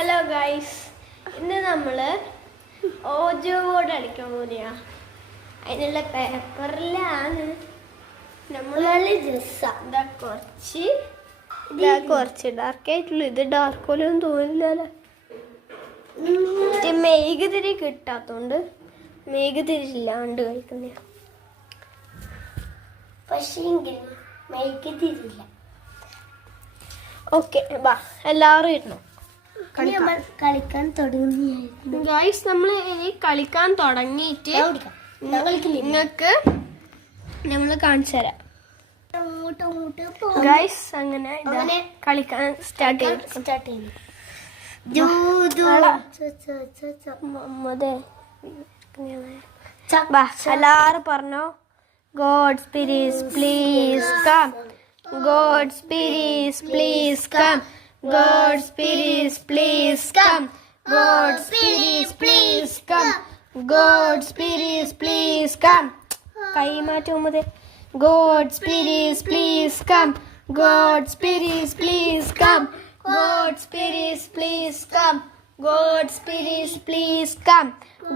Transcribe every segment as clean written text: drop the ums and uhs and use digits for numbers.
Hello guys, ഇന്ന് നമ്മള് ഓജോ board അടിക്കാൻ പോലെയാ. അതിനുള്ള പേപ്പറിലാണ് കുറച്ച് ഡാർക്ക് ആയിട്ടുള്ളൂ. ഇത് ഡാർക്ക് പോലെയൊന്നും തോന്നില്ലല്ലോ. മെഴുകുതിരി കിട്ടാത്തോണ്ട് മെഴുകുതിരി ഇല്ലാണ്ട് കളിക്കുന്ന. ഓക്കെ, ബാ എല്ലാവരും ഇരുന്നു കളിക്കാൻ തുടങ്ങി. ഗൈസ്, നമ്മൾ കളിക്കാൻ തുടങ്ങിയിട്ട് നിങ്ങൾക്ക് നമ്മൾ കാണിച്ചു തരാം. ഗൈസ്, അങ്ങനെ കളിക്കാൻ സ്റ്റാർട്ട് ചെയ്യും. എല്ലാരും പറഞ്ഞോ, God spirit please come, God spirit please come, God spirit please come, God spirit please come, God spirit please come. കൈ മാറ്റുമ്പോൾ God spirits please come, God spirits please come, God spirits please come, God spirits please come,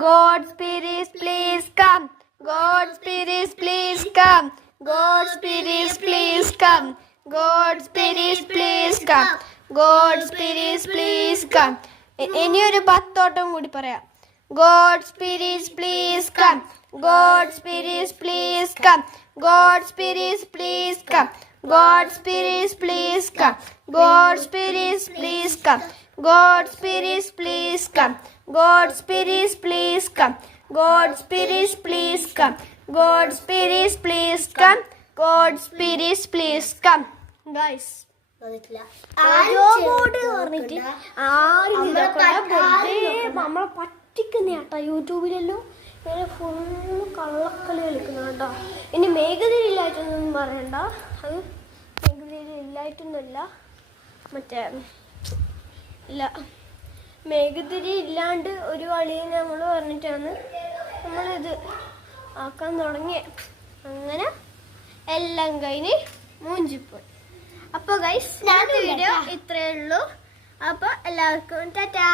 God spirits please come, God spirits please come, God spirits please come, God spirits please come, God spirits please come. ഇനി ഒരു 10 ഓട്ടം കൂടി പറയാം. God spirits please come, God spirits please come, God spirits please come, God spirits please come, God spirits please come, God spirits please come, God spirits please come, God spirits please come, God spirits please come, God spirits please come. Guys, നമ്മളെ പറ്റിക്കുന്ന കേട്ടോ. യൂട്യൂബിലല്ലോ ഇങ്ങനെ full കള്ളക്കളി കളിക്കുന്ന കേട്ടോ. ഇനി മേഘതിരി ഇല്ലായിട്ടൊന്നും പറയണ്ട, അത് മേഘതിരി ഇല്ലായിട്ടൊന്നുമില്ല, മറ്റേ ഇല്ല, മേഘതിരി ഇല്ലാണ്ട് ഒരു കളി നമ്മൾ പറഞ്ഞിട്ടാണ് നമ്മളിത് ആക്കാൻ തുടങ്ങിയത്. അങ്ങനെ എല്ലാം കഴിഞ്ഞ് മൂഞ്ചിപ്പോയി. അപ്പോൾ ഗൈസ്, ഇന്നത്തെ വീഡിയോ ഇത്രയേ ഉള്ളൂ. അപ്പോൾ എല്ലാവർക്കും ടാറ്റാ.